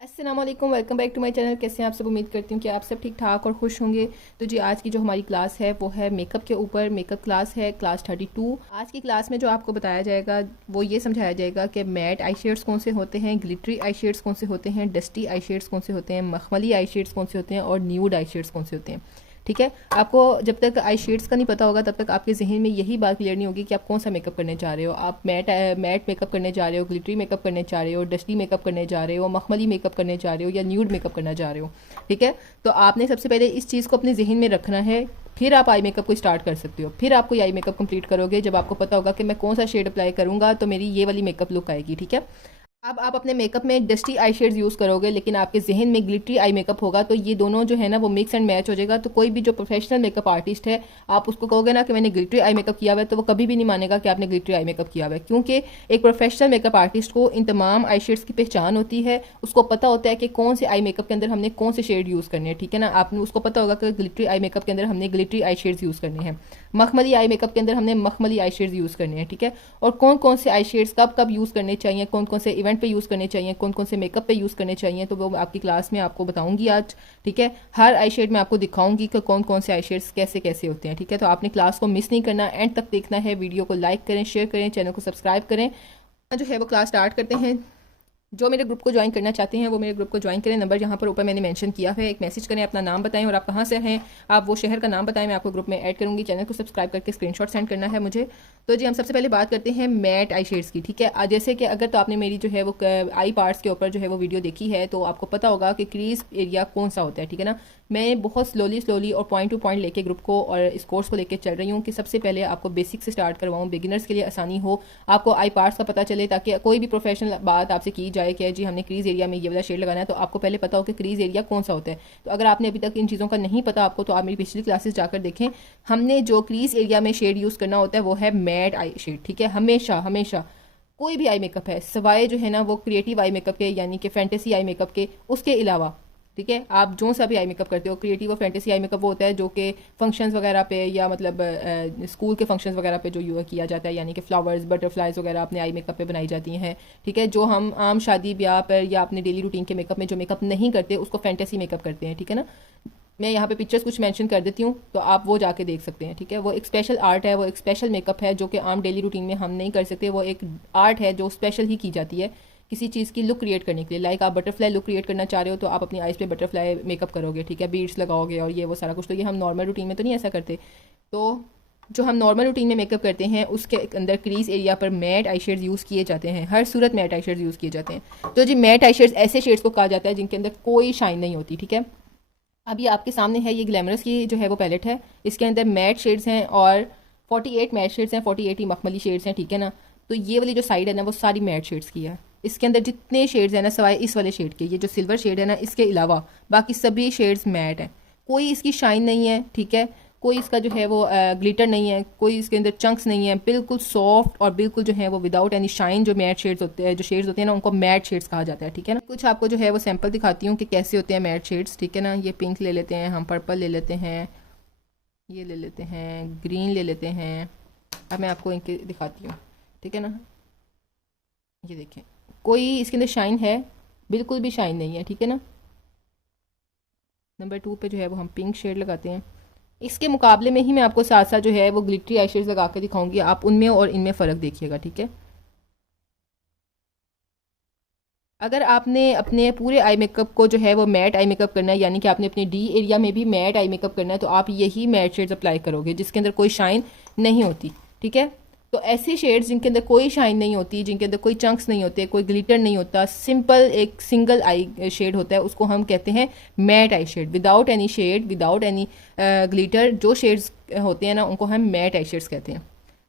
अस्सलाम वालेकुम, welcome back to my channel. कैसे हैं आप सब? उम्मीद करती हूँ कि आप सब ठीक ठाक और खुश होंगे। तो जी आज की जो हमारी क्लास है वो है मेकअप के ऊपर। मेकअप क्लास है क्लास 32। आज की क्लास में जो आपको बताया जाएगा वो ये समझाया जाएगा कि मैट आई शेड्स कौन से होते हैं, ग्लिटरी आई शेड्स कौन से होते हैं, डस्टी आई शेड्स कौन से होते हैं, मखमली आई शेड्स कौन से होते हैं और न्यूड आई शेड्स कौन से होते हैं। ठीक है, आपको जब तक आई शेड्स का नहीं पता होगा तब तक आपके जहन में यही बात क्लियर नहीं होगी कि आप कौन सा मेकअप करने जा रहे हो। आप मैट मेकअप करने जा रहे हो, ग्लिटरी मेकअप करने जा रहे हो, डस्टी मेकअप करने जा रहे हो, मखमली मेकअप करने जा रहे हो या न्यूड मेकअप करना जा रहे हो। ठीक है, तो आपने सबसे पहले इस चीज़ को अपने जहन में रखना है, फिर आप आई मेकअप को स्टार्ट कर सकते हो। फिर आपको आई मेकअप कंप्लीट करोगे जब आपको पता होगा कि मैं कौन सा शेड अप्लाई करूंगा तो मेरी ये वाली मेकअप लुक आएगी। ठीक है, अब आप अपने मेकअप में डस्टी आई शेड्स यूज़ करोगे लेकिन आपके जहन में ग्लिटरी आई मेकअप होगा, तो ये दोनों जो है ना वो मिक्स एंड मैच हो जाएगा। तो कोई भी जो प्रोफेशनल मेकअप आर्टिस्ट है, आप उसको कहोगे ना कि मैंने ग्लिटरी आई मेकअप किया हुआ है, तो वो कभी भी नहीं मानेगा कि आपने ग्लिटरी आई मेकअप किया हुआ है, क्योंकि एक प्रोफेशनल मेकअप आर्टिस्ट को इन तमाम आई शेड्स की पहचान होती है। उसको पता होता है कि कौन से आई मेकअप के अंदर हमने कौन से शेड यूज़ करने हैं। ठीक है ना, आपने उसको पता होगा कि ग्लिटरी आई मेकअप के अंदर हमने ग्लिटरी आई शेड्स यूज़ करने हैं, मखमली आई मेकअप के अंदर हमने मखमली आई शेड्स यूज़ करने हैं। ठीक है, और कौन कौन से आई शेड्स कब कब यूज़ करने चाहिए, कौन कौन से इवेंट पे यूज़ करने चाहिए, कौन कौन से मेकअप पे यूज़ करने चाहिए, तो वो आपकी क्लास में आपको बताऊंगी आज। ठीक है, हर आई शेड में आपको दिखाऊंगी कि कौन कौन से आई शेड्स कैसे कैसे होते हैं। ठीक है, तो आपने क्लास को मिस नहीं करना, एंड तक देखना है। वीडियो को लाइक करें, शेयर करें, चैनल को सब्सक्राइब करें। जो है वो क्लास स्टार्ट करते हैं। जो मेरे ग्रुप को ज्वाइन करना चाहते हैं वो मेरे ग्रुप को ज्वाइन करें। नंबर यहाँ पर ऊपर मैंने मेंशन किया है, एक मैसेज करें, अपना नाम बताएं और आप कहाँ से हैं, आप वो शहर का नाम बताएं, मैं आपको ग्रुप में ऐड करूँगी। चैनल को सब्सक्राइब करके स्क्रीनशॉट सेंड करना है मुझे। तो जी हम सबसे पहले बात करते हैं मैट आई शेड्स की। ठीक है, जैसे कि अगर तो आपने मेरी जो है वो आई पार्ट्स के ऊपर जो है वो वीडियो देखी है तो आपको पता होगा कि क्रीज एरिया कौन सा होता है। ठीक है ना, मैं बहुत स्लोली और पॉइंट टू पॉइंट लेके ग्रुप को और इस कोर्स को लेके चल रही हूँ कि सबसे पहले आपको बेसिक से स्टार्ट करवाऊँ, बिगिनर्स के लिए आसानी हो, आपको आई पार्ट्स का पता चले, ताकि कोई भी प्रोफेशनल बात आपसे की जाए कि जी हमने क्रीज एरिया में ये वाला शेड लगाना है, तो आपको पहले पता हो कि क्रीज एरिया कौन सा होता है। तो अगर आपने अभी तक इन चीज़ों का नहीं पता आपको, तो आप मेरी पिछली क्लासेस जाकर देखें। हमने जो क्रीज एरिया में शेड यूज़ करना होता है वो है मैट आई शेड। ठीक है, हमेशा हमेशा कोई भी आई मेकअप है सवाए जो है ना वो क्रिएटिव आई मेकअप के, यानी कि फैंटेसी आई मेकअप के, उसके अलावा। ठीक है, आप जो सा भी आई मेकअप करते हो, क्रिएटिव और फैंटेसी आई मेकअप वो होता है जो कि फंक्शंस वगैरह पे या मतलब स्कूल के फंक्शंस वगैरह पे जो किया जाता है, यानी कि फ्लावर्स बटरफ्लाइज वगैरह अपने आई मेकअप पे बनाई जाती हैं। ठीक है, जो हम आम शादी ब्याह पर या अपने डेली रूटीन के मेकअप में जो मेकअप नहीं करते उसको फैंटेसी मेकअप करते हैं। ठीक है ना, मैं यहाँ पे पिक्चर्स कुछ मेंशन कर देती हूँ तो आप वो जाके देख सकते हैं। ठीक है, वो एक स्पेशल आर्ट है, वो एक स्पेशल मेकअप है जो कि आम डेली रूटीन में हम नहीं कर सकते। वो एक आर्ट है जो स्पेशल ही की जाती है किसी चीज़ की लुक क्रिएट करने के लिए। लाइक आप बटरफ्लाई लुक क्रिएट करना चाह रहे हो तो आप अपनी आइज़ पे बटरफ्लाई मेकअप करोगे। ठीक है, बीड्स लगाओगे और ये वो सारा कुछ, तो ये हम नॉर्मल रूटीन में तो नहीं ऐसा करते। तो जो हम नॉर्मल रूटीन में मेकअप करते हैं उसके अंदर क्रीज एरिया पर मैट आई शेड्स यूज़ किए जाते हैं, हर सूरत मैट आई शेड्स यूज़ किए जाते हैं। तो जी मैट आई शेड्स ऐसे शेड्स को कहा जाता है जिनके अंदर कोई शाइन नहीं होती। ठीक है, अभी आपके सामने है ये ग्लैमरस की जो है वो पैलेट है, इसके अंदर मैट शेड्स हैं और 48 मैट शेड्स हैं, 48 ही मखमली शेड्स हैं। ठीक है ना, तो ये वाली जो साइड है ना वो सारी मैट शेड्स की है। इसके अंदर जितने शेड्स हैं ना सवाए इस वाले शेड के, ये जो सिल्वर शेड है ना, इसके अलावा बाकी सभी शेड्स मैट हैं, कोई इसकी शाइन नहीं है। ठीक है, कोई इसका जो है वो ग्लिटर नहीं है, कोई इसके अंदर चंक्स नहीं है, बिल्कुल सॉफ्ट और बिल्कुल जो है वो विदाउट एनी शाइन जो मैट शेड्स होते हैं, जो शेड्स होते हैं ना उनको मैट शेड्स कहा जाता है। ठीक है ना, कुछ आपको जो है वो सैंपल दिखाती हूँ कि कैसे होते हैं मैट शेड्स। ठीक है ना, ये पिंक ले लेते हैं हम, पर्पल ले लेते हैं, ये ले लेते हैं, ग्रीन ले लेते हैं। अब मैं आपको इनके दिखाती हूँ। ठीक है ना, ये देखें, कोई इसके अंदर शाइन है, बिल्कुल भी शाइन नहीं है। ठीक है ना, नंबर 2 पे जो है वो हम पिंक शेड लगाते हैं। इसके मुकाबले में ही मैं आपको साथ साथ जो है वो ग्लिटरी आई शेड्स लगा के दिखाऊंगी, आप उनमें और इनमें फ़र्क देखिएगा। ठीक है, अगर आपने अपने पूरे आई मेकअप को जो है वो मैट आई मेकअप करना है, यानी कि आपने अपने डी एरिया में भी मैट आई मेकअप करना है, तो आप यही मैट शेड्स अप्लाई करोगे जिसके अंदर कोई शाइन नहीं होती। ठीक है, तो ऐसे शेड्स जिनके अंदर कोई शाइन नहीं होती, जिनके अंदर कोई चंक्स नहीं होते, कोई ग्लिटर नहीं होता, सिंपल एक सिंगल आई शेड होता है, उसको हम कहते हैं matte eye shade, without any shade, without any glitter. जो शेड्स होते हैं ना उनको हम मैट आई शेड्स कहते हैं।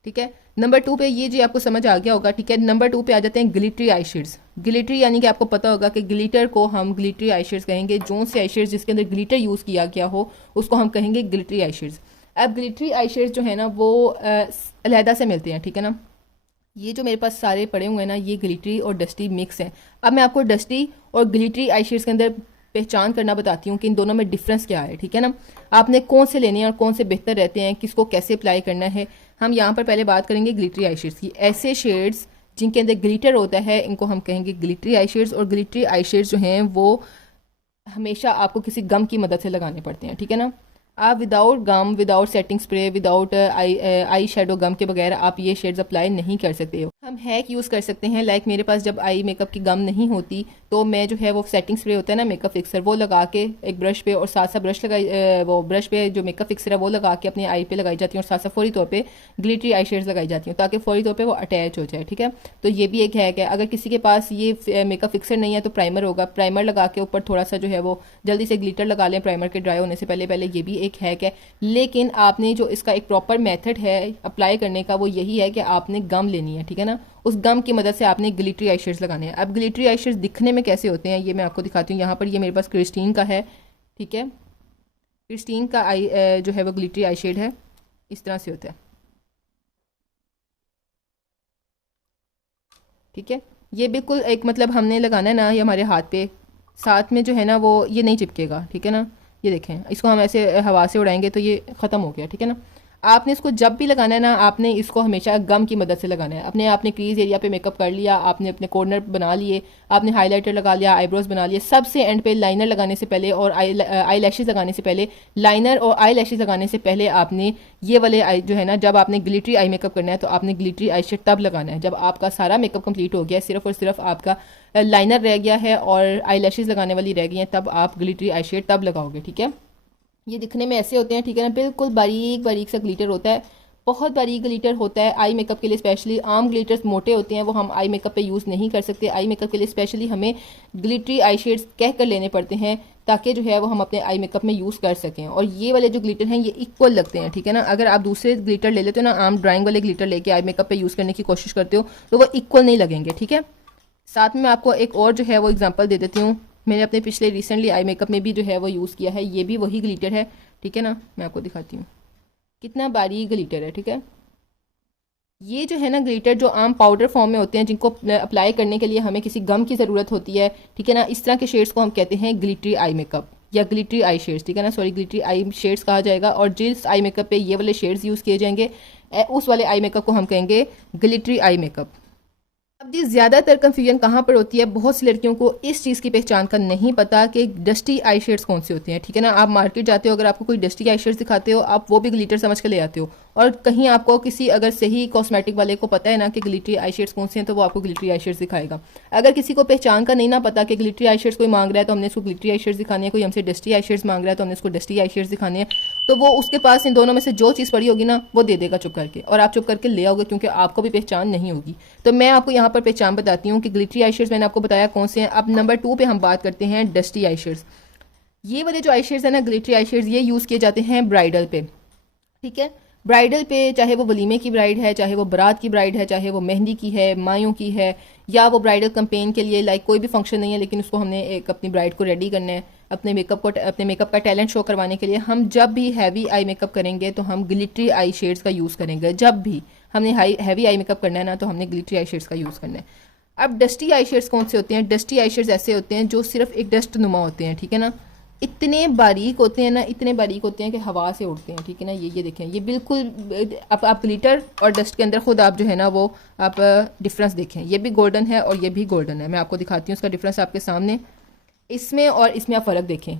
ठीक है, नंबर 2 पे ये जी आपको समझ आ गया होगा। ठीक है, नंबर 2 पे आ जाते हैं ग्लिटरी आई शेड्स। ग्लिटरी यानी कि आपको पता होगा कि ग्लिटर को हम ग्लिटरी आई शेड्स कहेंगे, जो से आई शेड्स जिसके अंदर ग्लिटर यूज़ किया गया हो उसको हम कहेंगे ग्लिटरी आई शेड्स। अब ग्लिटरी आई शेड्स जो है ना वो अलहदा से मिलते हैं। ठीक है ना, ये जो मेरे पास सारे पड़े हुए हैं ना ये ग्लिटरी और डस्टी मिक्स हैं। अब मैं आपको डस्टी और ग्लिटरी आई शेड्स के अंदर पहचान करना बताती हूँ कि इन दोनों में डिफरेंस क्या है। ठीक है ना, आपने कौन से लेने हैं और कौन से बेहतर रहते हैं, किसको कैसे अप्लाई करना है। हम यहाँ पर पहले बात करेंगे ग्लिटरी आई शेड्स की। ऐसे शेड्स जिनके अंदर ग्लिटर होता है इनको हम कहेंगे ग्लिटरी आई शेड्स। और ग्लिटरी आई शेड्स जो हैं वो हमेशा आपको किसी गम की मदद से लगाने पड़ते हैं, ठीक है ना। आप without gum, without setting spray, without eye shadow gum के बगैर आप ये शेड्स अप्लाई नहीं कर सकते हो। हम हैक यूज़ कर सकते हैं, लाइक मेरे पास जब आई मेकअप की गम नहीं होती तो मैं जो है वो सेटिंग स्प्रे होता है ना मेकअप फिक्सर, वो लगा के एक ब्रश पे और साथ साथ ब्रश लगाई वो ब्रश पे जो मेकअप फिक्सर है वो लगा के अपनी आई पे लगाई जाती है और साथ साथ फौरी तौर पे ग्लिटरी आई शेड्स लगाई जाती हैं ताकि फौरी तौर पे वो अटैच हो जाए, ठीक है। तो ये भी एक हैक है। अगर किसी के पास ये मेकअप फिक्सर नहीं है तो प्राइमर होगा, प्राइमर लगा के ऊपर थोड़ा सा जो है वो जल्दी से ग्लिटर लगा लें प्राइमर के ड्राई होने से पहले पहले, ये भी एक हैक है। लेकिन आपने जो इसका एक प्रॉपर मेथड है अप्लाई करने का वो यही है कि आपने गम लेनी है, ठीक है ना। उस गम की मदद से आपने ग्लिटरी आई शेड्स लगाने हैं। अब ग्लिटरी आई शेड्स दिखने में कैसे होते हैं ये मैं आपको दिखाती हूँ। यहाँ पर ये मेरे पास क्रिस्टीन का है, ठीक है। क्रिस्टीन का आई जो है वो ग्लिटरी आई शेड है, इस तरह से होता है, ठीक है। ये बिल्कुल एक मतलब हमने लगाना है ना ये हमारे हाथ पे, साथ में जो है ना वो ये नहीं चिपकेगा, ठीक है ना। ये देखें, इसको हम ऐसे हवा से उड़ाएंगे तो ये ख़त्म हो गया, ठीक है ना। आपने इसको जब भी लगाना है ना आपने इसको हमेशा गम की मदद से लगाना है। अपने आपने क्रीज एरिया पे मेकअप कर लिया, आपने अपने कॉर्नर बना लिए, आपने हाइलाइटर लगा लिया, आईब्रोज बना लिए, सबसे एंड पे लाइनर लगाने से पहले और आई लैशेज लगाने से पहले, लाइनर और आई लैशेज लगाने से पहले आपने ये वाले आई जो है ना, जब आपने ग्लिटरी आई मेकअप करना है तो आपने ग्लिटरी आई शेड तब लगाना है जब आपका सारा मेकअप कंप्लीट हो गया, सिर्फ और सिर्फ आपका लाइनर रह गया है और आई लैशेज लगाने वाली रह गई हैं, तब आप ग्लिटरी आई शेड तब लगाओगे, ठीक है। ये दिखने में ऐसे होते हैं, ठीक है ना, बिल्कुल बारीक बारीक सा ग्लिटर होता है, बहुत बारीक ग्लिटर होता है आई मेकअप के लिए स्पेशली। आम ग्लिटर्स मोटे होते हैं वो हम आई मेकअप पे यूज़ नहीं कर सकते। आई मेकअप के लिए स्पेशली हमें ग्लिटरी आई शेड्स कह कर लेने पड़ते हैं ताकि जो है वो हम अपने आई मेकअप में यूज़ कर सकें। और ये वाले जो ग्लिटर हैं ये इक्वल लगते हैं, ठीक है ना। अगर आप दूसरे ग्लिटर ले लेते हो ना, आम ड्राइंग वाले ग्लिटर लेके आई मेकअप पे यूज़ करने की कोशिश करते हो तो वो इक्वल नहीं लगेंगे, ठीक है। साथ में मैं आपको एक और जो है वो एग्जाम्पल दे देती हूँ। मैंने अपने पिछले रिसेंटली आई मेकअप में भी जो है वो यूज़ किया है, ये भी वही ग्लिटर है, ठीक है ना। मैं आपको दिखाती हूँ कितना बारीक ग्लिटर है, ठीक है। ये जो है ना ग्लिटर जो आम पाउडर फॉर्म में होते हैं जिनको अप्लाई करने के लिए हमें किसी गम की ज़रूरत होती है, ठीक है ना। इस तरह के शेड्स को हम कहते हैं ग्लिटरी आई मेकअप या ग्लिटरी आई शेड्स, ठीक है ना। सॉरी, ग्लिटरी आई शेड्स कहा जाएगा। और जिस आई मेकअप पे ये वाले शेड्स यूज़ किए जाएंगे उस वाले आई मेकअप को हम कहेंगे ग्लिटरी आई मेकअप। अब जी ज़्यादातर कन्फ्यूजन कहाँ पर होती है, बहुत सी लड़कियों को इस चीज़ की पहचान का नहीं पता कि डस्टी आई शेड्स कौन से होते हैं, ठीक है ना। आप मार्केट जाते हो, अगर आपको कोई डस्टी आई शेड्स दिखाते हो आप वो भी ग्लिटर समझ के ले आते हो, और कहीं आपको किसी अगर सही कॉस्मेटिक वाले को पता है ना कि ग्लिटरी आई शेड्स कौन से हैं तो वो आपको ग्लिटरी आई शेड्स दिखाएगा। अगर किसी को पहचान का नहीं ना पता कि ग्लिटरी आई शेड्स कोई मांग रहा है तो हमने इसको ग्लिटरी आई शेड्स दिखानी है, कोई हमसे डस्टी आई शेड्स मांग रहा है तो हमने इसको डस्टी आई शेड्स दिखाने हैं, तो वो उसके पास इन दोनों में से जो चीज़ पड़ी होगी ना वो दे देगा चुप करके, और आप चुप करके ले आओगे क्योंकि आपको भी पहचान नहीं होगी। तो मैं आपको यहाँ पर पहचान बताती हूँ कि ग्लिटरी आई शेड्स मैंने आपको बताया कौन से हैं। अब नंबर 2 पे हम बात करते हैं डस्टी आई शेड्स। ये वाले जो आई शेड्स है ना ग्लिटरी आई शेड्स, ये यूज़ किए जाते हैं ब्राइडल पे, ठीक है। ब्राइडल पे चाहे वो वलीमे की ब्राइड है, चाहे वो बारात की ब्राइड है, चाहे वो मेहंदी की है, मायों की है, या वो ब्राइडल कैंपेन के लिए, लाइक कोई भी फंक्शन नहीं है लेकिन उसको हमने एक अपनी ब्राइड को रेडी करना है अपने मेकअप का टैलेंट शो करवाने के लिए, हम जब भी हैवी आई मेकअप करेंगे तो हम ग्लिटरी आई शेड्स का यूज़ करेंगे। जब भी हमने हैवी आई मेकअप करना है ना तो हमने ग्लिटरी आई शेड्स का यूज़ करना है। अब डस्टी आई शेड्स कौन से होते हैं? डस्टी आई शेड्स ऐसे होते हैं जो सिर्फ एक डस्ट नुमा होते हैं, ठीक है ना। इतने बारीक होते हैं ना, इतने बारीक होते हैं कि हवा से उड़ते हैं, ठीक है ना। ये देखें, ये बिल्कुल आप ग्लिटर और डस्ट के अंदर खुद आप जो है ना वो आप डिफरेंस देखें। ये भी गोल्डन है और ये भी गोल्डन है। मैं आपको दिखाती हूँ उसका डिफरेंस आपके सामने, इसमें और इसमें आप फ़र्क देखें।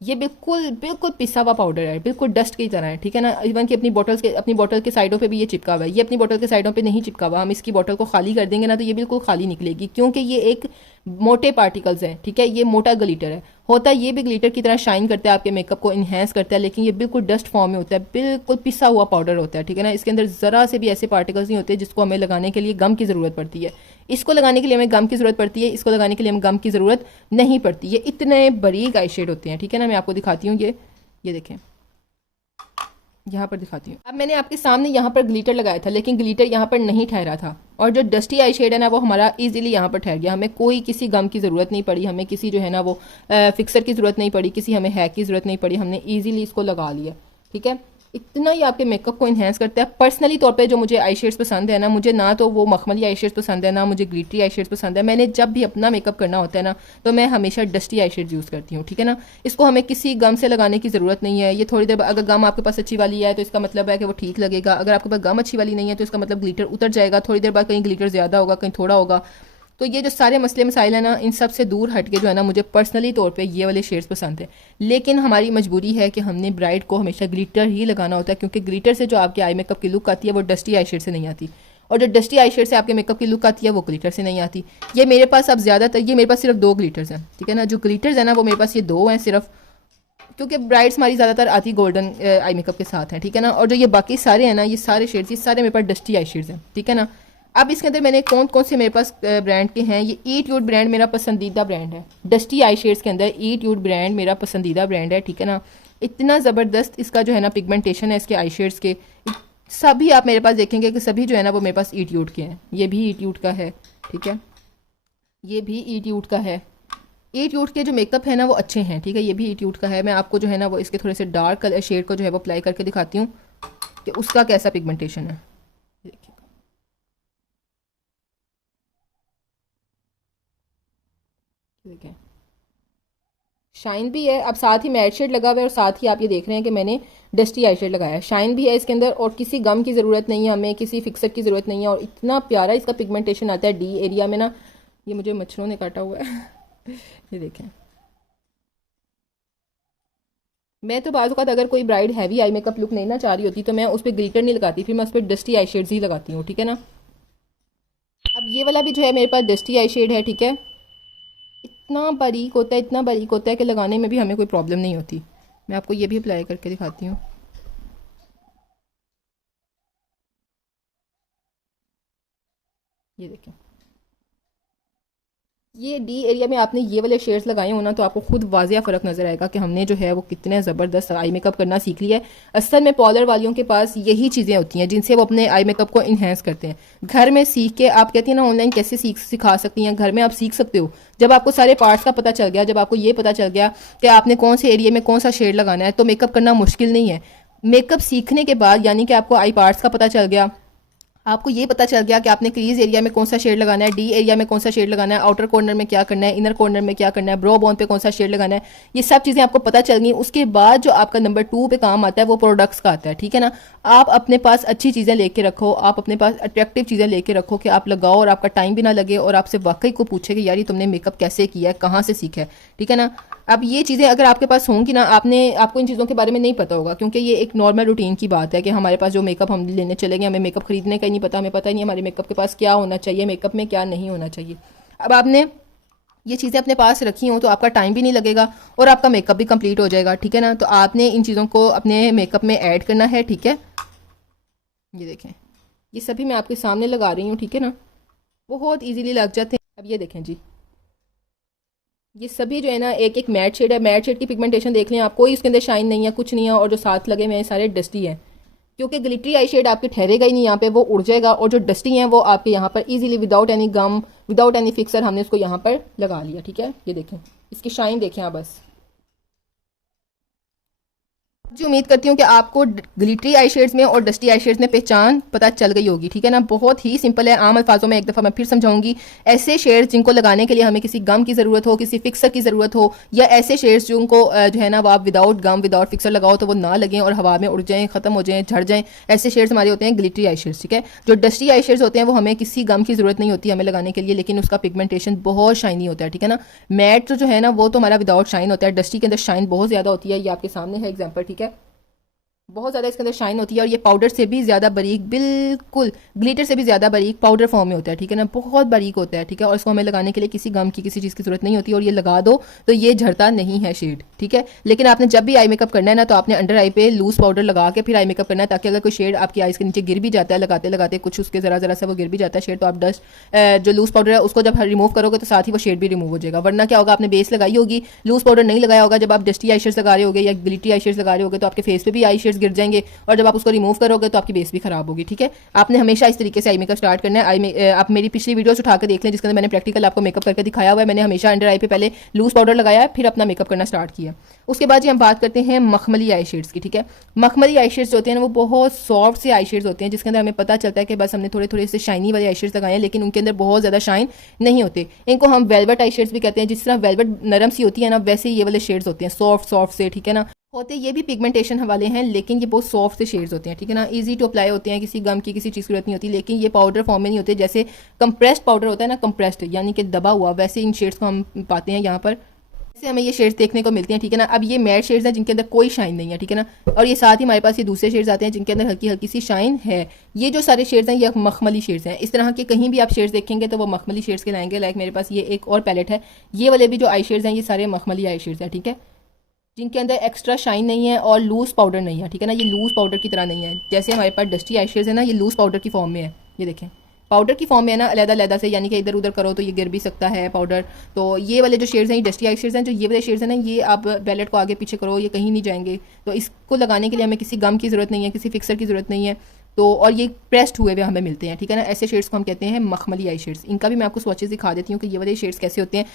ये बिल्कुल बिल्कुल पिसा हुआ पाउडर है, बिल्कुल डस्ट की तरह है, ठीक है ना। इवन कि अपनी बोतल के साइडों पे भी ये चिपका हुआ है, ये अपनी बोतल के साइडों पे नहीं चिपका हुआ। हम इसकी बोतल को खाली कर देंगे ना तो ये बिल्कुल खाली निकलेगी, क्योंकि ये एक मोटे पार्टिकल्स हैं, ठीक है। ये मोटा ग्लिटर है, होता है ये भी ग्लिटर की तरह शाइन करता है, आपके मेकअप को इन्हेंस करता है, लेकिन ये बिल्कुल डस्ट फॉर्म में होता है, बिल्कुल पिसा हुआ पाउडर होता है, ठीक है ना। इसके अंदर ज़रा से भी ऐसे पार्टिकल्स नहीं होते जिसको हमें लगाने के लिए गम की ज़रूरत पड़ती है। इसको लगाने के लिए हमें गम की ज़रूरत पड़ती है, इसको लगाने के लिए हमें गम की ज़रूरत नहीं पड़ती। ये इतने बारीक आई शेड होते हैं, ठीक है ना। मैं आपको दिखाती हूँ, ये देखें, यहाँ पर दिखाती हूँ। अब मैंने आपके सामने यहाँ पर ग्लिटर लगाया था लेकिन ग्लिटर यहाँ पर नहीं ठहरा था, और जो डस्टी आई शेड है ना वो हमारा इजीली यहाँ पर ठहर गया। हमें कोई किसी गम की ज़रूरत नहीं पड़ी, हमें किसी जो है ना वो फिक्सर की ज़रूरत नहीं पड़ी, किसी हमें हैक की ज़रूरत नहीं पड़ी, हमने ईजिली इसको लगा लिया, ठीक है। इतना ही आपके मेकअप को इन्हेंस करता है। पर्सनली तौर पे जो मुझे आई शेड्स पसंद है ना, मुझे ना तो वो मखमली आई शेड्स पसंद है, ना मुझे ग्लिटरी आई शेड्स पसंद है। मैंने जब भी अपना मेकअप करना होता है ना, तो मैं हमेशा डस्टी आई शेड्स यूज़ करती हूँ, ठीक है ना। इसको हमें किसी गम से लगाने की ज़रूरत नहीं है। ये थोड़ी देर अगर गम आपके पास अच्छी वाली है तो इसका मतलब है कि वो ठीक लगेगा। अगर आपके पास गम अच्छी वाली नहीं है तो इसका मतलब ग्लिटर उतर जाएगा। थोड़ी देर बाद कहीं ग्लिटर ज़्यादा होगा, कहीं थोड़ा होगा। तो ये जो सारे मसले मसाइल है ना, इन सब से दूर हट के जो है ना, मुझे पर्सनली तौर पे ये वाले शेड्स पसंद है। लेकिन हमारी मजबूरी है कि हमने ब्राइड को हमेशा ग्लिटर ही लगाना होता है, क्योंकि ग्लिटर से जो आपके आई मेकअप की लुक आती है वो डस्टी आई शेड से नहीं आती, और जो डस्टी आई शेड से आपके मेकअप की लुक आती है वो ग्लिटर से नहीं आती। ये मेरे पास अब ज़्यादातर, ये मेरे पास सिर्फ 2 ग्लिटर्स हैं, ठीक है ना। जो ग्लिटर्स है ना वो मेरे पास ये 2 हैं सिर्फ, क्योंकि ब्राइड्स हमारी ज़्यादातर आती गोल्डन आई मेकअप के साथ हैं, ठीक है ना। और जो ये बाकी सारे हैं ना, ये सारे शेड्स, ये सारे मेरे पास डस्टी आई शेड्स हैं, ठीक है ना। अब इसके अंदर मैंने कौन कौन से मेरे पास ब्रांड के हैं, ये ई ट्यूड ब्रांड मेरा पसंदीदा ब्रांड है। डस्टी आई शेड्स के अंदर ई ट्यूड ब्रांड मेरा पसंदीदा ब्रांड है, ठीक है ना। इतना ज़बरदस्त इसका जो है ना पिगमेंटेशन है इसके आई शेड्स के। सभी आप मेरे पास देखेंगे कि सभी जो है ना वो मेरे पास ई ट्यूड के हैं। ये भी ई ट्यूड का है, ठीक है, ये भी ई ट्यूड का है। ई ट्यूड के जो मेकअप है ना वो अच्छे हैं, ठीक है। ये भी ई ट्यूड का है। मैं आपको जो है ना वो इसके थोड़े से डार्क कलर शेड को जो है वो अप्लाई करके दिखाती हूँ कि उसका कैसा पिगमेंटेशन है। देखें, शाइन भी है। अब साथ ही मैट शेड लगा हुआ है, और साथ ही आप ये देख रहे हैं कि मैंने डस्टी आई शेड लगाया है। शाइन भी है इसके अंदर, और किसी गम की ज़रूरत नहीं है हमें, किसी फिक्सर की ज़रूरत नहीं है। और इतना प्यारा इसका पिगमेंटेशन आता है डी एरिया में ना। ये मुझे मच्छरों ने काटा हुआ है ये देखें। मैं तो बाज़ औक़ात अगर कोई bride heavy eye makeup look नहीं ना चाह रही होती तो मैं उस पर ग्लिटर नहीं लगाती, फिर मैं उस पर डस्टी आई शेड्स ही लगाती हूँ, ठीक है ना। अब ये वाला भी जो है मेरे पास डस्टी आई शेड है, ठीक है। इतना बारीक होता है, इतना बारीक होता है कि लगाने में भी हमें कोई प्रॉब्लम नहीं होती। मैं आपको ये भी अप्लाई करके दिखाती हूँ। ये देखें, ये डी एरिया में आपने ये वाले शेड्स लगाए हो ना, तो आपको खुद वाजिया फ़र्क नज़र आएगा कि हमने जो है वो कितने ज़बरदस्त आई मेकअप करना सीख लिया है। असल में पार्लर वालियों के पास यही चीज़ें होती हैं जिनसे वो अपने आई मेकअप को इन्हेंस करते हैं। घर में सीख के, आप कहती हैं ना ऑनलाइन कैसे सिखा सकती हैं, घर में आप सीख सकते हो। जब आपको सारे पार्ट्स का पता चल गया, जब आपको ये पता चल गया कि आपने कौन से एरिया में कौन सा शेड लगाना है, तो मेकअप करना मुश्किल नहीं है। मेकअप सीखने के बाद, यानी कि आपको आई पार्ट्स का पता चल गया, आपको ये पता चल गया कि आपने क्रीज एरिया में कौन सा शेड लगाना है, डी एरिया में कौन सा शेड लगाना है, आउटर कॉर्नर में क्या करना है, इनर कॉर्नर में क्या करना है, ब्रो बोन पे कौन सा शेड लगाना है, ये सब चीज़ें आपको पता चल गई। उसके बाद जो आपका नंबर 2 पे काम आता है वो प्रोडक्ट्स का आता है, ठीक है ना। आप अपने पास अच्छी चीज़ें लेके रखो, आप अपने पास अट्रैक्टिव चीज़ें लेके रखो कि आप लगाओ और आपका टाइम भी ना लगे, और आपसे वाकई को पूछे कि यार ये तुमने मेकअप कैसे किया है, कहाँ से सीखा है, ठीक है ना। अब ये चीज़ें अगर आपके पास होंगी ना, आपको इन चीज़ों के बारे में नहीं पता होगा, क्योंकि ये एक नॉर्मल रूटीन की बात है कि हमारे पास जो मेकअप हम लेने चलेंगे, हमें मेकअप खरीदने का ही नहीं पता, हमें पता ही नहीं हमारे मेकअप के पास क्या होना चाहिए, मेकअप में क्या नहीं होना चाहिए। अब आपने ये चीज़ें अपने पास रखी हों तो आपका टाइम भी नहीं लगेगा और आपका मेकअप भी कंप्लीट हो जाएगा, ठीक है ना। तो आपने इन चीज़ों को अपने मेकअप में ऐड करना है, ठीक है। ये देखें, ये सभी मैं आपके सामने लगा रही हूँ, ठीक है ना। बहुत ईजीली लग जाते हैं। अब ये देखें जी, ये सभी जो है ना एक एक मैट शेड है। मैट शेड की पिगमेंटेशन देख लें आप, कोई इसके अंदर शाइन नहीं है, कुछ नहीं है। और जो साथ लगे हुए हैं सारे डस्टी हैं, क्योंकि ग्लिटरी आई शेड आपके ठहरेगा ही नहीं यहाँ पे, वो उड़ जाएगा। और जो डस्टी हैं वो आपके यहाँ पर इजीली विदाउट एनी गम, विदाउट एनी फिक्सर हमने इसको यहाँ पर लगा लिया, ठीक है। ये देखें, इसकी शाइन देखें आप बस। जी उम्मीद करती हूँ कि आपको ग्लिटरी आई शेड्स में और डस्टी आई शेड्स में पहचान पता चल गई होगी, ठीक है ना। बहुत ही सिंपल है, आम अल्फाजों में एक दफ़ा मैं फिर समझाऊंगी। ऐसे शेड्स जिनको लगाने के लिए हमें किसी गम की ज़रूरत हो, किसी फिक्सर की ज़रूरत हो, या ऐसे शेड्स जिनको जो है ना वो आप विदाउट गम विदाउट फिक्सर लगाओ तो वो ना लगें और हवा में उड़ जाएँ, ख़त्म हो जाएँ, झड़ जाएँ, ऐसे शेड्स हमारे होते हैं ग्लिटरी आई शेड्स, ठीक है। जो डस्टी आई शेड्स होते हैं वो हमें किसी गम की ज़रूरत नहीं होती हमें लगाने के लिए, लेकिन उसका पिगमेंटेशन बहुत शाइनी होता है, ठीक है ना। मैट जो है ना वो तो हमारा विदाउट शाइन होता है, डस्टी के अंदर शाइन बहुत ज़्यादा होती है। ये आपके सामने है एग्जाम्पल, ठीक है। बहुत ज़्यादा इसके अंदर शाइन होती है, और ये पाउडर से भी ज़्यादा बारीक, बिल्कुल ग्लिटर से भी ज़्यादा बारीक पाउडर फॉर्म में होता है, ठीक है ना। बहुत बारीक होता है, ठीक है। और इसको हमें लगाने के लिए किसी गम की, किसी चीज़ की ज़रूरत नहीं होती, और ये लगा दो तो ये झड़ता नहीं है शेड, ठीक है। लेकिन आपने जब भी आई मेकअप करना है ना, तो आपने अंडर आई पे लूज पाउडर लगा के फिर आई मेकअप करना है, ताकि अगर कोई शेड आपकी आईज के नीचे गिर भी जाता है लगाते लगाते कुछ उसके ज़रा ज़रा सा वो गिर भी जाता है शेड, तो आप डस्ट जो लूज पाउडर है उसको जब रिमूव करोगे तो साथ ही वो शेड भी रिमूव हो जाएगा। वरना क्या होगा, आपने बेस लगाई होगी, लूज पाउडर नहीं लगाया होगा, जब आप डस्टी आई शेड्स लगा रहे होगे या ग्लिटरी आई शेड्स लगा रहे होगे तो आपके फेस पे भी आई शेड्स शेड्स गिर जाएंगे और जब आप उसको रिमूव करोगे तो आपकी बेस भी खराब होगी। ठीक है, आपने हमेशा इस तरीके से आई मेकअप स्टार्ट करना है। आप मेरी पिछली वीडियोस उठा कर देख लें जिसके अंदर मैंने प्रैक्टिकल आपको मेकअप करके दिखाया हुआ है। मैंने हमेशा अंडर आई पे पहले लूज पाउडर लगाया है, फिर अपना मेकअप करना स्टार्ट किया। उसके बाद हम बात करते हैं मखमली आई शेड्स की। ठीक है, मखमली आई शेड्स होते हैं वो बहुत सॉफ्ट से आई शेड्स होते हैं जिसके अंदर हमें पता चलता है कि बस हमने थोड़े थोड़े से शाइनी वाले आई शेड्स लगाए हैं, लेकिन उनके अंदर बहुत ज़्यादा शाइन नहीं होते। इनको हम वेलवेट आई शेड्स भी कहते हैं। जिस तरह वेलवेट नरम सी होती है ना, वैसे ये वाले शेड्स होते हैं सॉफ्ट सॉफ्ट से। ठीक है ना, होते ये भी पिगमेंटेशन वाले हैं, लेकिन ये बहुत सॉफ्ट से शेड्स होते हैं। ठीक है ना, इजी टू अप्लाई होते हैं, किसी गम की किसी चीज़ की जरूरत नहीं होती। लेकिन ये पाउडर फॉर्म में नहीं होते, जैसे कंप्रेस्ड पाउडर होता है ना, कंप्रेस्ड यानी कि दबा हुआ, वैसे इन शेड्स को हम पाते हैं यहाँ पर। ऐसे हमें ये शेड्स देखने को मिलते हैं। ठीक है ना, अब ये मैट शेड्स हैं जिनके अंदर कोई शाइन नहीं है। ठीक है ना, और ये साथ ही हमारे पास ये दूसरे शेड्स आते हैं जिनके अंदर हल्की हल्की सी शाइन है। ये जो सारे शेड्स हैं ये मखमली शेड्स हैं। इस तरह के कहीं भी आप शेड्स देखेंगे तो वो मखमली शेड्स के लाएंगे। लाइक मेरे पास ये एक और पैलेट है, ये वाले भी जो आई शेड्स हैं ये सारे मखमली आई शेड्स हैं। ठीक है, जिनके अंदर एक्स्ट्रा शाइन नहीं है और लूज पाउडर नहीं है। ठीक है ना, ये लूज पाउडर की तरह नहीं है। जैसे हमारे पास डस्टी आई शेड्स है ना, ये लूज पाउडर की फॉर्म में है। ये देखें, पाउडर की फॉर्म में है ना, अलग-अलग से, यानी कि इधर उधर करो तो ये गिर भी सकता है पाउडर। तो ये वाले जो शेड्स हैं ये डस्टी आई शेड्स हैं। जो ये वाले शेड्स हैं ना, ये आप पैलेट को आगे पीछे करो ये कहीं नहीं जाएंगे। तो इसको लगाने के लिए हमें किसी गम की ज़रूरत नहीं है, किसी फिक्सर की ज़रूरत नहीं है। तो और ये प्रेस्ड हुए हुए हमें मिलते हैं। ठीक है ना, ऐसे शेड्स को हम कहते हैं मखमली आई शेड्स। इनका भी मैं आपको स्वॉचेस दिखा देती हूँ कि ये वाले शेड्स कैसे होते हैं।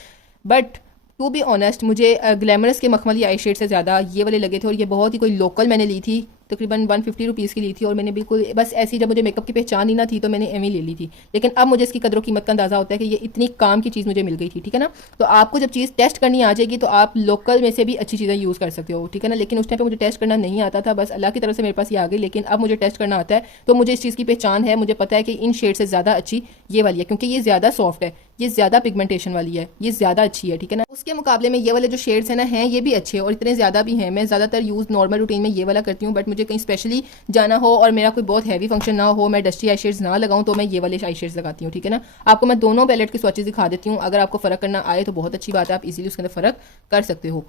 बट टू बी ऑनेस्ट, मुझे ग्लैमरस के मखमली आई शेड से ज़्यादा ये वाले लगे थे। और ये बहुत ही कोई लोकल मैंने ली थी, तकरीबन 150 रुपीज़ की ली थी। और मैंने बिल्कुल बस ऐसी, जब मुझे मेकअप की पहचान ही ना थी तो मैंने एम ही ले ली थी। लेकिन अब मुझे इसकी कदर कीमत का अंदाज़ा होता है कि ये इतनी काम की चीज़ मुझे मिल गई थी। ठीक है ना, तो आपको जब चीज़ टेस्ट करनी आ जाएगी तो आप लोकल में से भी अच्छी चीज़ें यूज़ कर सकते हो। ठीक है ना, लेकिन उस टाइम पे मुझे टेस्ट करना नहीं आता था, बस अल्लाह की तरफ से मेरे पास ये आ गई। लेकिन अब मुझे टेस्ट करना आता है तो मुझे इस चीज़ की पहचान है। मुझे पता है कि इन शेड से ज़्यादा अच्छी ये वाली है, क्योंकि ये ज़्यादा सॉफ्ट है, ये ज़्यादा पिगमेंटेशन वाली है, ये ज़्यादा अच्छी है। ठीक है ना, उसके मुकाबले में ये वाले जो शेड्स हैं ना, हैं ये भी अच्छे और इतने ज़्यादा भी हैं। मैं ज़्यादातर यूज़ नॉर्मल रूटीन में ये वाला करती हूँ, बट मुझे कहीं स्पेशली जाना हो और मेरा कोई बहुत हैवी फंक्शन ना हो, मैं डस्टी आई शेड्स ना लगाऊं, तो मैं ये वाले आई शेड्स लगाती हूँ। ठीक है ना, आपको मैं दोनों पैलेट की स्वॉचेस दिखा देती हूँ। अगर आपको फ़र्क करना आए तो बहुत अच्छी बात है, आप इजीली उसके अंदर फ़र्क कर सकते हो।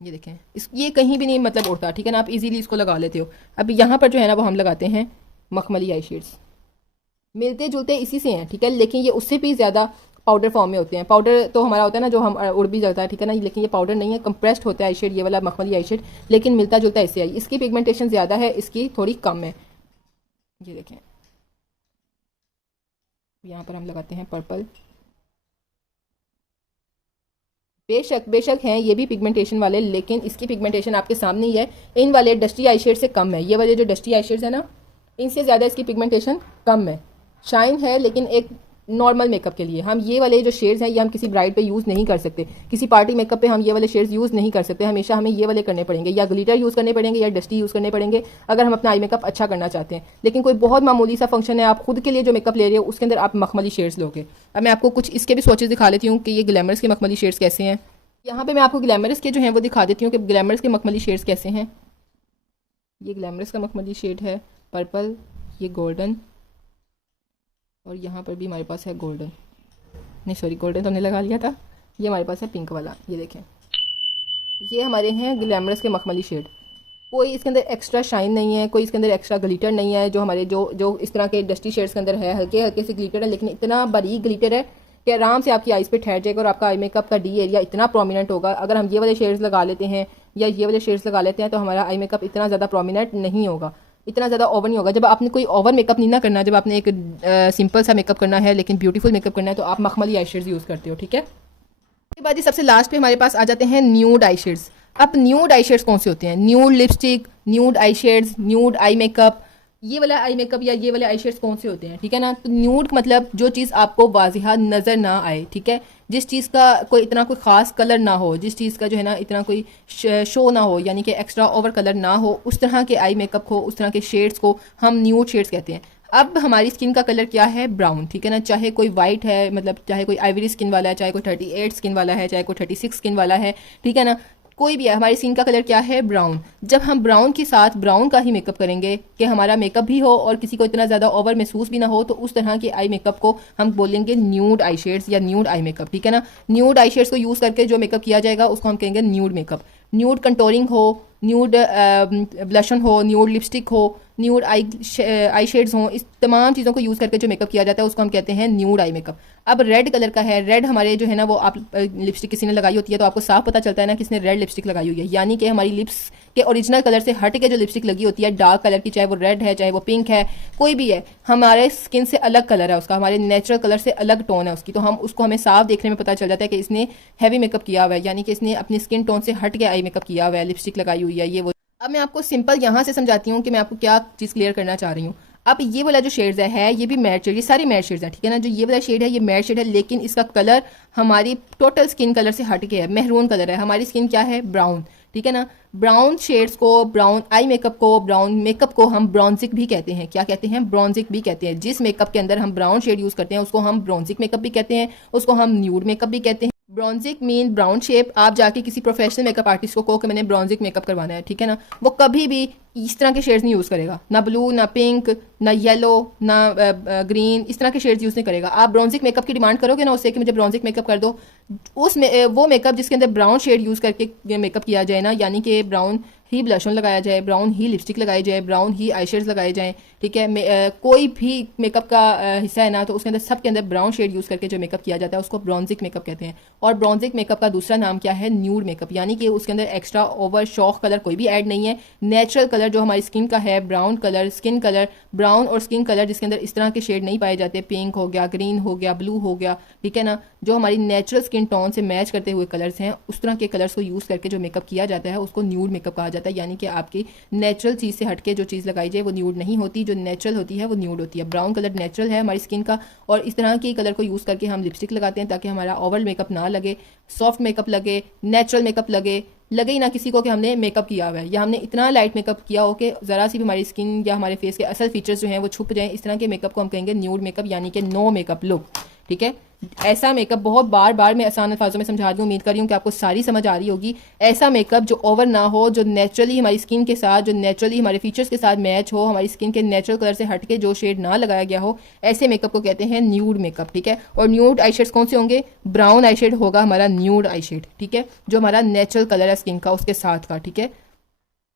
ये देखें, ये कहीं भी नहीं मतलब उड़ता। ठीक है ना, आप इजीली इसको लगा लेते हो। अब यहाँ पर जो है ना वो हम लगाते हैं मखमली आई शेड्स। मिलते जुलते इसी से हैं। ठीक है, लेकिन ये उससे भी ज़्यादा पाउडर फॉर्म में होते हैं। पाउडर तो हमारा होता है ना जो हम उड़ भी जाता है। ठीक है ना, लेकिन ये पाउडर नहीं है, कंप्रेस्ड होता है आई शेड, ये वाला मखमली आई शेड। लेकिन मिलता जुलता इससे है। इसकी पिगमेंटेशन ज़्यादा है, इसकी थोड़ी कम है। ये देखें, यहाँ पर हम लगाते हैं पर्पल। बेशक बेशक हैं ये भी पिगमेंटेशन वाले, लेकिन इसकी पिगमेंटेशन आपके सामने ही है। इन वाले डस्टी आई शेड से कम है। ये वाले जो डस्टी आई शेड्स है ना, इनसे ज़्यादा इसकी पिगमेंटेशन कम है। शाइन है लेकिन एक नॉर्मल मेकअप के लिए। हम ये वाले जो शेड्स हैं ये हम किसी ब्राइड पे यूज़ नहीं कर सकते, किसी पार्टी मेकअप पे हम ये वाले शेड्स यूज़ नहीं कर सकते। हमेशा हमें ये वाले करने पड़ेंगे, या ग्लिटर यूज़ करने पड़ेंगे या डस्टी यूज़ करने पड़ेंगे, अगर हम अपना आई मेकअप अच्छा करना चाहते हैं। लेकिन कोई बहुत मामूली सा फंक्शन है, आप खुद के लिए जो मेकअप ले रहे हो उसके अंदर आप मखमली शेड्स लोगे। अब मैं आपको कुछ इसके भी स्वॉचेस दिखा लेती हूँ कि ये ग्लैमरस के मखमली शेड्स कैसे हैं। यहाँ पे मैं आपको ग्लैमरस के जो हैं वो दिखा देती हूँ कि ग्लैमरस के मखमली शेड्स कैसे हैं। ये ग्लैमरस का मखमली शेड है पर्पल, ये गोल्डन, और यहाँ पर भी हमारे पास है गोल्डन, नहीं सॉरी गोल्डन तो हमने लगा लिया था। ये हमारे पास है पिंक वाला। ये देखें, ये हमारे हैं ग्लैमरस के मखमली शेड। कोई इसके अंदर एक्स्ट्रा शाइन नहीं है, कोई इसके अंदर एक्स्ट्रा ग्लिटर नहीं है जो हमारे जो इस तरह के डस्टी शेड्स के अंदर है। हल्के हल्के से ग्लिटर है, लेकिन इतना बारीक ग्लिटर है कि आराम से आपकी आइज़ पे ठहर जाएगा और आपका आई मेकअप का डी एरिया इतना प्रोमिनेंट होगा। अगर हम ये वाले शेड्स लगा लेते हैं या ये वाले शेड्स लगा लेते हैं तो हमारा आई मेकअप इतना ज़्यादा प्रोमिनेंट नहीं होगा, इतना ज़्यादा ओवर नहीं होगा। जब आपने कोई ओवर मेकअप नहीं ना करना, जब आपने एक सिंपल सा मेकअप करना है लेकिन ब्यूटीफुल मेकअप करना है, तो आप मखमली आई शेड्स यूज़ करते हो। ठीक है, उसके बाद सबसे लास्ट पे हमारे पास आ जाते हैं न्यूड आई शेड्स। अब न्यूड आई शेड्स कौन से होते हैं? न्यूड लिपस्टिक, न्यूड आई शेड्स, न्यूड आई मेकअप। ये वाला आई मेकअप या ये वाले आई शेड्स कौन से होते हैं? ठीक है ना, तो न्यूड मतलब जो चीज़ आपको वाजिहा नज़र ना आए। ठीक है, जिस चीज़ का कोई इतना कोई ख़ास कलर ना हो, जिस चीज़ का जो है ना इतना कोई शो ना हो, यानी कि एक्स्ट्रा ओवर कलर ना हो, उस तरह के आई मेकअप को, उस तरह के शेड्स को हम न्यूड शेड्स कहते हैं। अब हमारी स्किन का कलर क्या है? ब्राउन। ठीक है ना, चाहे कोई वाइट है, मतलब चाहे कोई आइवरी स्किन वाला है, चाहे कोई 38 स्किन वाला है, चाहे कोई 36 स्किन वाला है। ठीक है ना, कोई भी है, हमारी स्किन का कलर क्या है? ब्राउन। जब हम ब्राउन के साथ ब्राउन का ही मेकअप करेंगे कि हमारा मेकअप भी हो और किसी को इतना ज़्यादा ओवर महसूस भी ना हो, तो उस तरह के आई मेकअप को हम बोलेंगे न्यूड आई शेड्स या न्यूड आई मेकअप। ठीक है ना, न्यूड आई शेड्स को यूज़ करके जो मेकअप किया जाएगा उसको हम कहेंगे न्यूड मेकअप। न्यूड कंटोरिंग हो, न्यूड ब्लशन हो, न्यूड लिपस्टिक हो, न्यूड आई शेड्स हों, इस तमाम चीज़ों को यूज़ करके जो मेकअप किया जाता है उसको हम कहते हैं न्यूड आई मेकअप। अब रेड कलर का है, रेड हमारे जो है ना वो आप लिपस्टिक किसी ने लगाई होती है तो आपको साफ पता चलता है ना किसने रेड लिपस्टिक लगाई हुई है, यानी कि हमारी लिप्स के ओरिजिनल कलर से हट के जो लिपस्टिक लगी होती है डार्क कलर की, चाहे वो रेड है चाहे वो पिंक है कोई भी है, हमारे स्किन से अलग कलर है उसका, हमारे नेचुरल कलर से अलग टोन है उसकी, तो हम उसको हमें साफ देखने में पता चल जाता है कि इसने हैवी मेकअप किया हुआ है, यानी कि इसने अपनी स्किन टोन से हट के आई मेकअप किया हुआ है, लिपस्टिक लगाई हुई है ये वो। अब मैं आपको सिंपल यहाँ से समझाती हूँ कि मैं आपको क्या चीज़ क्लियर करना चाह रही हूँ। अब ये वाला जो शेड्स है ये भी मैट शेड, ये सारी मैट शेड्स है, ठीक है ना। जो ये वाला शेड है ये मैट शेड है, लेकिन इसका कलर हमारी टोटल स्किन कलर से हट के है, मेहरून कलर है। हमारी स्किन क्या है, ब्राउन, ठीक है ना। ब्राउन शेड्स को, ब्राउन आई मेकअप को, ब्राउन मेकअप को हम ब्रॉन्जिक भी कहते हैं। क्या कहते हैं, ब्रॉन्जिक भी कहते हैं। जिस मेकअप के अंदर हम ब्राउन शेड यूज करते हैं उसको हम ब्रॉन्जिक मेकअप भी कहते हैं, उसको हम न्यूड मेकअप भी कहते हैं। ब्रॉन्जिक मीन ब्राउन शेप। आप जाके किसी प्रोफेशनल मेकअप आर्टिस्ट को कहो कि मैंने ब्रॉन्जिक मेकअप करवाना है, ठीक है ना, वो कभी भी इस तरह के शेड्स नहीं यूज़ करेगा, ना ब्लू ना पिंक ना येलो ना ग्रीन, इस तरह के शेड्स यूज़ नहीं करेगा। आप ब्रॉन्जिक मेकअप की डिमांड करोगे ना उससे कि मुझे ब्रॉन्जिक मेकअप कर दो, वो मेकअप जिसके अंदर ब्राउन शेड यूज़ करके मेकअप किया जाए ना, यानी कि ब्राउन ही ब्लश ऑन लगाया जाए, ब्राउन ही लिपस्टिक लगाई जाए, ब्राउन ही आई शेड्स लगाए जाएँ, ठीक है। कोई भी मेकअप का हिस्सा है ना तो उसके अंदर सब के अंदर ब्राउन शेड यूज़ करके जो मेकअप किया जाता है उसको ब्रॉन्जिक मेकअप कहते हैं। और ब्रॉन्जिक मेकअप का दूसरा नाम क्या है, न्यूड मेकअप, यानी कि उसके अंदर एक्स्ट्रा ओवर शौक कलर कोई भी ऐड नहीं है। नेचुरल कलर जो हमारी स्किन का है, brown colour, skin colour, brown और स्किन कलर जिसके अंदर इस तरह के शेड नहीं पाए जाते, पिंक हो गया, ग्रीन हो गया, ब्लू हो गया, ठीक है ना, जो हमारी नेचुरल स्किन टोन से मैच करते हुए कलर्स हैं, उस तरह के कलर्स को यूज़ करके जो मेकअप किया जाता है उसको न्यूड मेकअप कहा जाता है। यानी कि आपकी नेचुरल चीज़ से हटके जो चीज़ लगाई जाए वो न्यूड नहीं होती, जो नेचुरल होती है वो न्यूड होती है। ब्राउन कलर नेचुरल है हमारी स्किन का, और इस तरह के कलर को यूज़ करके हम लिपस्टिक लगाते हैं ताकि हमारा ओवर मेकअप ना लगे, सॉफ्ट मेकअप लगे, नेचुरल मेकअप लगे ही ना किसी को कि हमने मेकअप किया हुआ है, या हमने इतना लाइट मेकअप किया हो कि ज़रा सी भी हमारी स्किन या हमारे फेस के असल फीचर्स जो हैं वो छुप जाएं। इस तरह के मेकअप को हम कहेंगे न्यूड मेकअप, यानी कि नो मेकअप लुक, ठीक है। ऐसा मेकअप बहुत बार बार मैं आसान अल्फाजों में समझा रही हूँ, उम्मीद कर रही हूँ कि आपको सारी समझ आ रही होगी। ऐसा मेकअप जो ओवर ना हो, जो नेचुरली हमारी स्किन के साथ, जो नेचुरली हमारे फीचर्स के साथ मैच हो, हमारी स्किन के नेचुरल कलर से हटके जो शेड ना लगाया गया हो, ऐसे मेकअप को कहते हैं न्यूड मेकअप, ठीक है। और न्यूड आई शेड्स कौन से होंगे, ब्राउन आई शेड होगा हमारा न्यूड आई शेड, ठीक है, जो हमारा नेचुरल कलर है स्किन का उसके साथ का, ठीक है।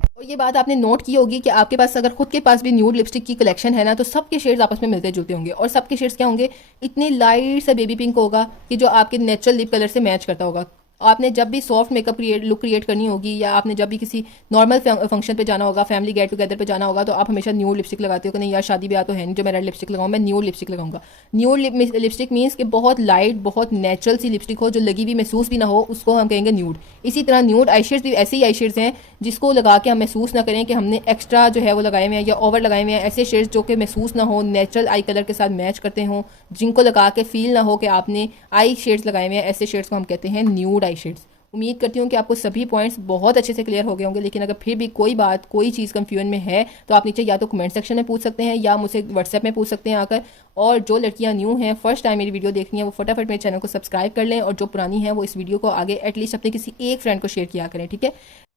और ये बात आपने नोट की होगी कि आपके पास अगर खुद के पास भी न्यूड लिपस्टिक की कलेक्शन है ना तो सबके शेड्स आपस में मिलते जुलते होंगे, और सबके शेड्स क्या होंगे, इतनी लाइट सा बेबी पिंक होगा कि जो आपके नेचुरल लिप कलर से मैच करता होगा। आपने जब भी सॉफ्ट मेकअप लुक क्रिएट करनी होगी, या आपने जब भी किसी नॉर्मल फंक्शन पे जाना होगा, फैमिली गेट टुगेदर पे जाना होगा, तो आप हमेशा न्यूड लिपस्टिक लगाते हो कि नहीं यार शादी ब्याह तो है नहीं जो मैं रेड लिपस्टिक लगाऊं, मैं न्यूड लिपस्टिक लगाऊंगा। न्यूड लिपस्टिक मीन्स कि बहुत लाइट, बहुत नेचुरल सी लिपस्टिक हो, जो लगी भी महसूस भी ना हो, उसको हम कहेंगे न्यूड। इसी तरह न्यूड आई शेड्स भी ऐसे ही आई शेड्स हैं जिसको लगा के हम महसूस ना करें कि हमने एक्स्ट्रा जो है वो लगाए हुए हैं या ओवर लगाए हुए हैं। ऐसे शेड्स जो कि महसूस ना हो, नेचुरल आई कलर के साथ मैच करते हों, जिनको लगा के फील ना हो कि आपने आई शेड्स लगाए हुए हैं, ऐसे शेड्स को हम कहते हैं न्यूड आई शेड्स। उम्मीद करती हूँ कि आपको सभी पॉइंट्स बहुत अच्छे से क्लियर हो गए होंगे, लेकिन अगर फिर भी कोई बात, कोई चीज़ कंफ्यूजन में है तो आप नीचे या तो कमेंट सेक्शन में पूछ सकते हैं या मुझसे व्हाट्सएप में पूछ सकते हैं आकर। और जो लड़कियां न्यू हैं, फर्स्ट टाइम मेरी वीडियो देख रही हैं, वो फटाफट मेरे चैनल को सब्सक्राइब कर लें, और जो पुरानी है वो इस वीडियो को आगे एटलीस्ट अपने किसी एक फ्रेंड को शेयर किया करें, ठीक है।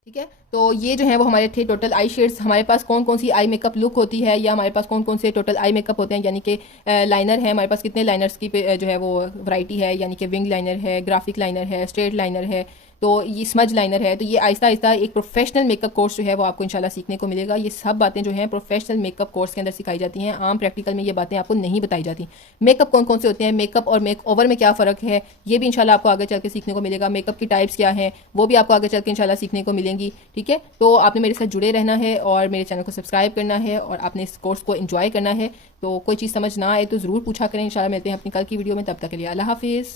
ठीक है, तो ये जो है वो हमारे थे टोटल आई शेड्स। हमारे पास कौन कौन सी आई मेकअप लुक होती है, या हमारे पास कौन कौन से टोटल आई मेकअप होते हैं, यानी कि लाइनर है हमारे पास कितने लाइनर्स की जो है वो वैरायटी है, यानी कि विंग लाइनर है, ग्राफिक लाइनर है, स्ट्रेट लाइनर है, तो ये स्मज लाइनर है। तो ये आहिस्ता आहिस्ता एक प्रोफेशनल मेकअप कोर्स जो है वो आपको इंशाल्लाह सीखने को मिलेगा। ये सब बातें जो हैं प्रोफेशनल मेकअप कोर्स के अंदर सिखाई जाती हैं, आम प्रैक्टिकल में ये बातें आपको नहीं बताई जाती। मेकअप कौन कौन से होते हैं, मेकअप और मेक ओवर में क्या फ़र्क है, ये भी इंशाल्लाह आपको आगे चल के सीखने को मिलेगा। मेकअप की टाइप्स क्या हैं वो भी आपको आगे चल के इंशाल्लाह सीखने को मिलेंगी, ठीक है। तो आपने मेरे साथ जुड़े रहना है और मेरे चैनल को सब्सक्राइब करना है, और आपने इस कोर्स को एंजॉय करना है। तो कोई चीज़ समझ ना आए तो ज़रूर पूछा करें। इंशाल्लाह मिलते हैं अपनी कल की वीडियो में, तब तक के लिए अल्लाह हाफिज़।